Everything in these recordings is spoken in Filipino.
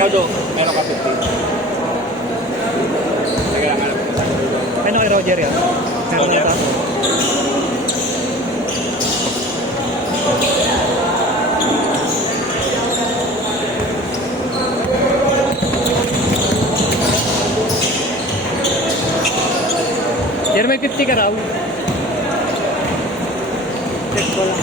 Rodo, meron ka 50. Kailangan Ano kay Roger yan? Meron niya ito? Jer, may 50 ka raw? Check ko lang.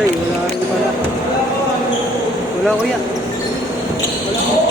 Ay, wala rin pala. Wala kuya. Wala ko.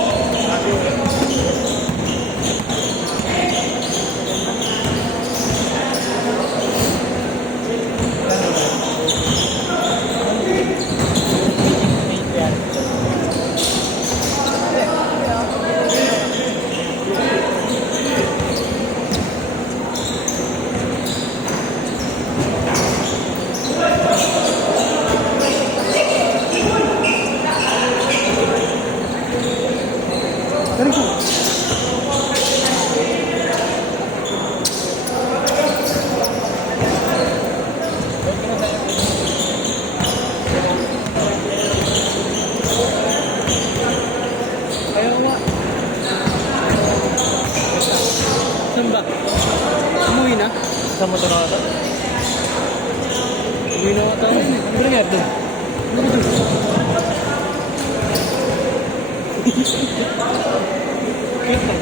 Saan ba? Umuwi na? Sa motor na ata? Umuwi na ata. Ano nangyari doon? Ano doon? Click lang.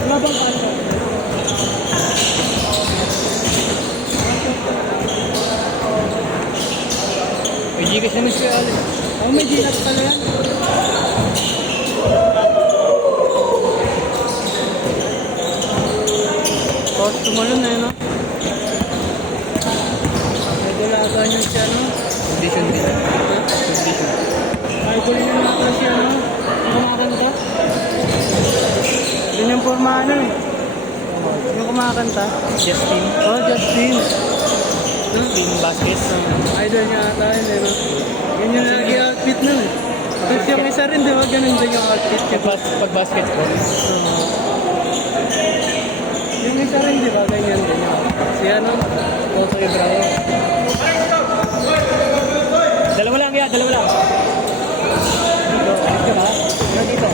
Wala bang ano? May Gcash naman siya alin. Oh, may Gcash pala yan. Customer yun na yun, no? Medyo lata niyo siya, no? Condition din. Condition. Ay, kunin na natin siya, no? Kumakanta. Yun yung forma, ano eh. Yung kumakanta. Justin. Oh, Justin. Team basket. Idol niya ata yun eh, no? Yun yung lagi outfit nun eh. Tapos yung isa rin, di ba? Ganun din yung outfit. Pag basketball. Yung isa rin, di ba? Ganyan din yung outfit. Si ano? Otto Ibrahim. Dalawa lang kaya, dalawa lang. Dito. Dito ba? Ano dito?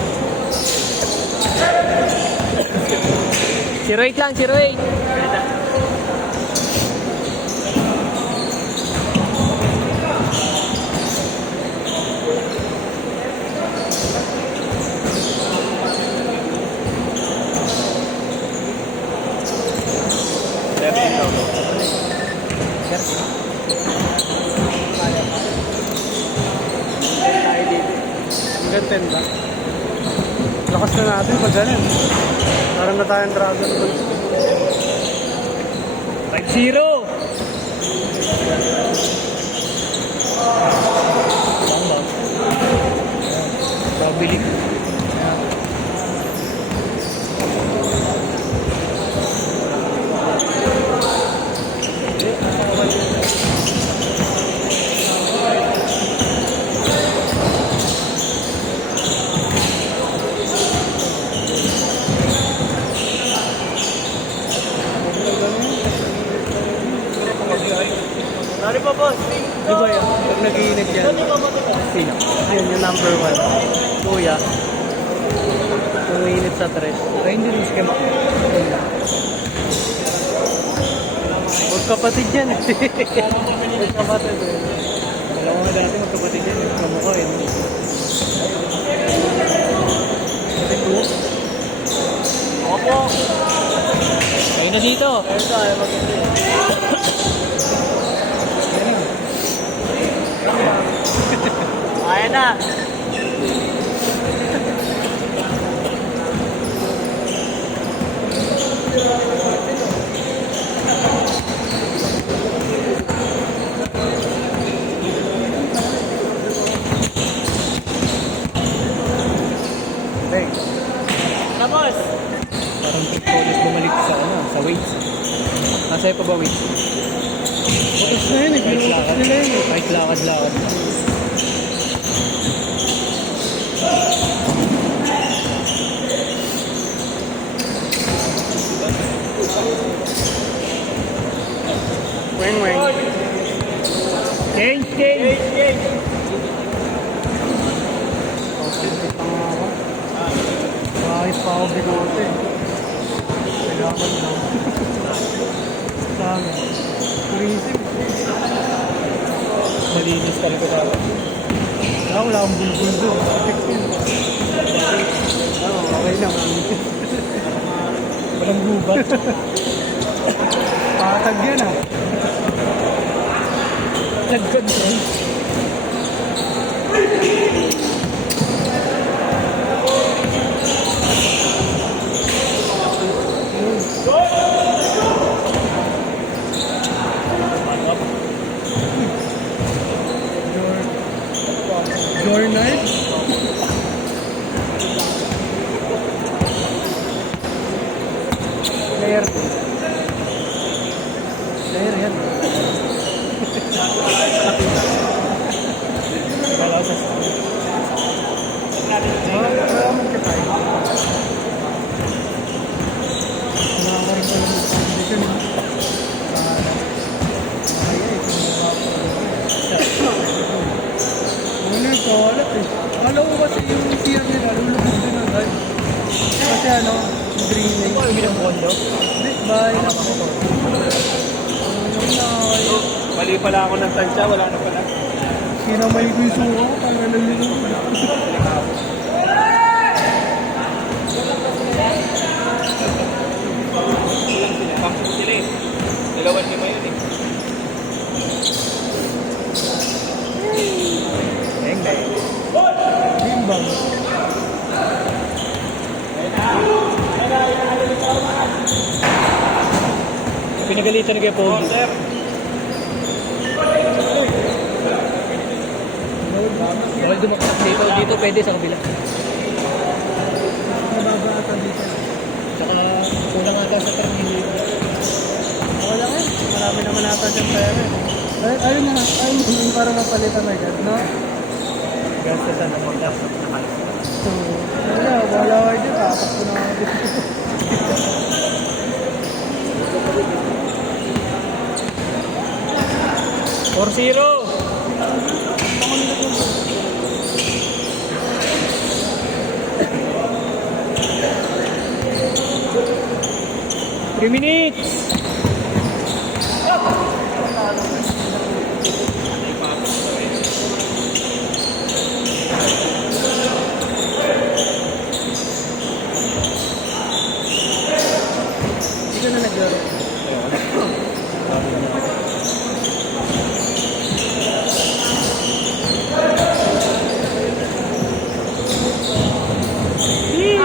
08 lang, 08. Hanggang 10 ba? Lakas na natin pag ganun. Parang na tayong Dragon Ball. 5-0. Pabili. Sorry po, boss. mainit yan. Sino? Yun yung number 1. Kuya. Umiinit sa tres. Ay, hindi rin schema. Magkapatid yan eh. Magkapatid eh. Dalawa nga dati magkapatid yan. Kamukha eh. Opo. Kayo na dito. Kaya tayo Ayan na. Okay. Tapos. Parang tutulis bumalik sa ano, sa weights. Nasa pa ba weights? Bukas na yun eh. Kahit Ginubukas lakad. nila yun eh. Kahit lakad-lakad. Weng weng. Change, change. Kahit pa ako bigote. Kailangan lang. Dami. Tourism. Malinis pa rin ko tayo. Wala akong bulbul doon. Okay lang. Walang gubat. Patag yan ah. Nag-control. Your night? Player 2. Player yan. Wala sa Maraming ka tayo. Wala ka rin pala ng foundation ha. Ano yung kawalat eh. Akala ko kasi yung tier nila, lulubog din agad. Kasi ano, green Ano yung kondo? Hindi, bahay lang ako. Ano na kayo? Mali pala ako ng tansya, wala na pala. Kinamay ko yung suko, tangalan nyo na. Pampus sila eh. 2,500 yun eh. Bimbang. Pinagalitan na kayo po. Sir. Bawal dumaksak dito. Dito pwede sa kabila. Mababa ata dito. Saka kulang ata sa terminal. Wala ka. Marami naman ata siyang pera. Ayun na. Ayun yung para mapalitan agad, no? Gastos na mag-laptop na kayo. So, wala kayo dito. Tapak ko na ako dito. For zero. Three minutes. Hindi ka na naglaro.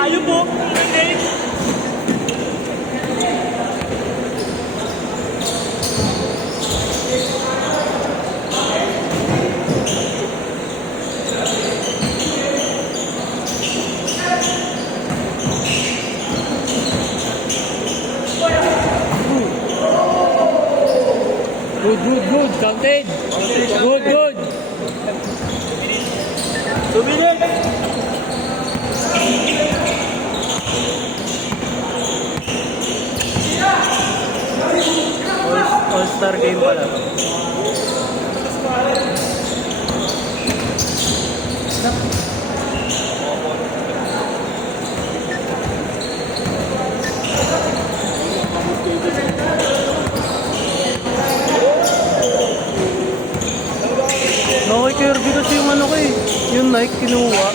Ayaw po. Good. Counted. Good. 2 minutes. All-star game pala. Kirby kasi yung ano ko eh. Yung Nike kinuha.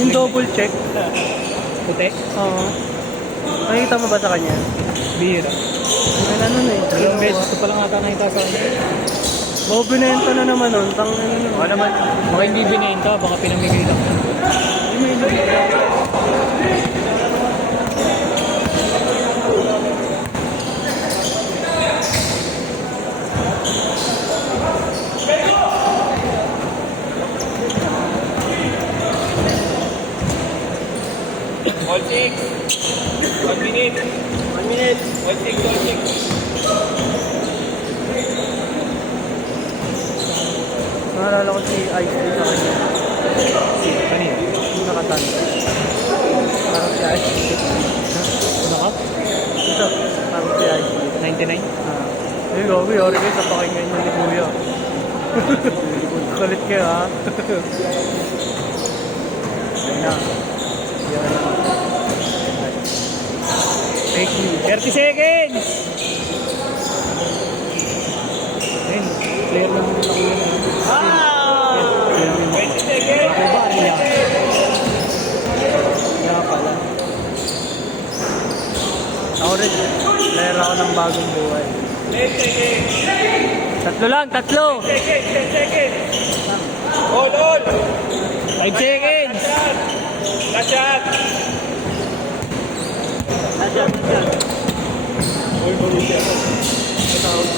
Yung double check. Puti. Oo. Nakikita mo ba sa kanya? Bihira. May ano na eh. Dalawang beses ko palang ata nakita sa kanya. Oo, binenta na naman nun. Tang ano na. Baka naman, baka hindi binenta, baka pinamigay lang. All six. 1 minute. 1 minute. All six, all six. Naalala ko si Ice Tea sa kanya. Kanina. Yung nakatanda. Parang si Ice Tea. Ano ka? Ito. Parang si Ice Tea. 99? Eh, gobi. Yori kayo sa pakinggan niya ni Kuya. Kulit kayo ha. Ayun na. Yan. Fake news. 30 seconds! Ayun, player lang muna ako yun. Player lang muna. 20 seconds. Ako ba? Ano yan? Kaya pala. Ako rin. Player ako ng bagong buhay. 10 seconds. Tatlo lang, tatlo! 10 seconds. All. 5 seconds! Last shot. Nasaan? All.